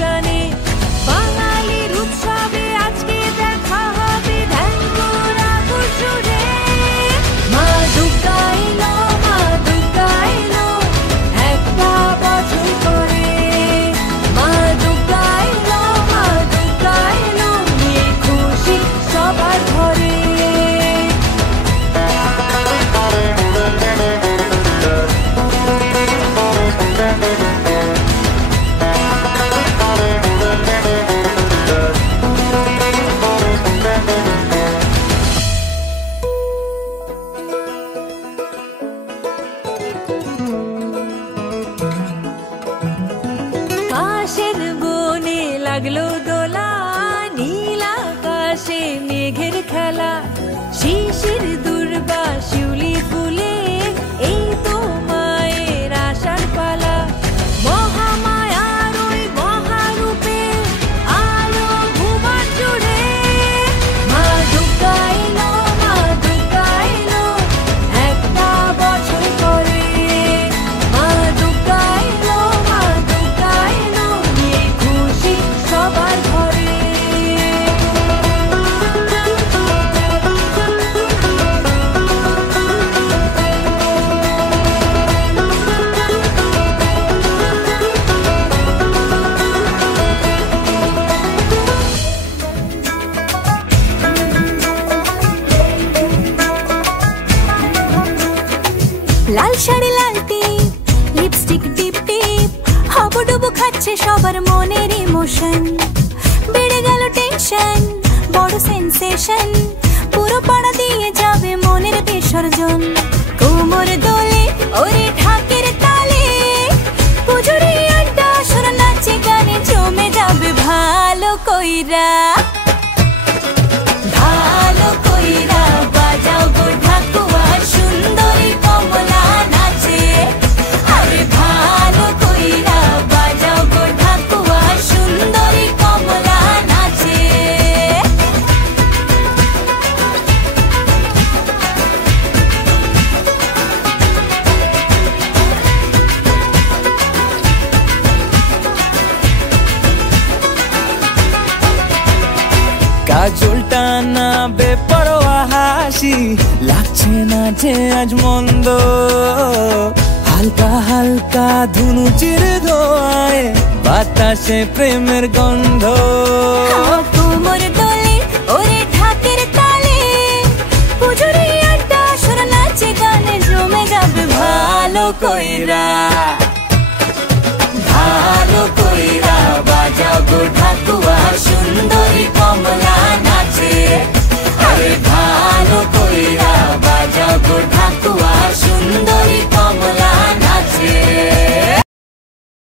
গানে বাঙালির উৎসবে আজকে দেখা হবে ঢ্যাঙ্গরা সুরে। মা দুর্গা এলো, মা দুর্গা এলো, একটা বছর পরে। মা দুর্গা এলো, মা দুর্গা এলো, নিয়ে খুশি সবার ঘরে। কাশের বনে লাগলো দোলা, নীল আকাশে মেঘের খেলা, শিশির দুর্বা শিউলি ফুলে, এই তো মায়ের আশার পালা। মহামায়ার ওই মহারূপে আলো ভুবন জুড়ে। মা দুর্গা এলো, মা দুর্গা এলো, একটা বছর পরে। মা দুর্গা এলো, মা দুর্গা এলো, নিয়ে খুশি সবার ঘরে। লাল শাড়ি লাল টিপ, লিপস্টিক টিপ টিপ, হাবুডুবু খাচ্ছে সবার মনের ইমোশন। বেড়ে গেল টেনশন, বড় সেন্সেশন, পুরো পাড়া দিয়ে যাবে মনের বিসর্জন। কোমর দোলে ওরে ঢাকের তালে, পুজোরে আড্ডা সুর নাচে গানে জমে যাবে ভালো কইরা। ভালো কইরা বাজাও গো ঢাকুয়া, সুন্দরী কমলা নাচে। আরে ভালো কইরা বাজাও গো ঢাকুয়া, সুন্দরী কমলা নাচে। কাজলটা না বেপরোয়া হাসি, লাগছে না যে আজ মন্দ। হালকা হালকা ধুনুচির ধোঁয়ায় বাতাসে প্রেমের গন্ধ। কোমর দোলে ওরে ঢাকের তালে, পুজোরে আড্ডা সুর নাচে গানে জমে যাবে ভালো কইরা। ভালো কইরা বাজাও গো ঢাকুয়া।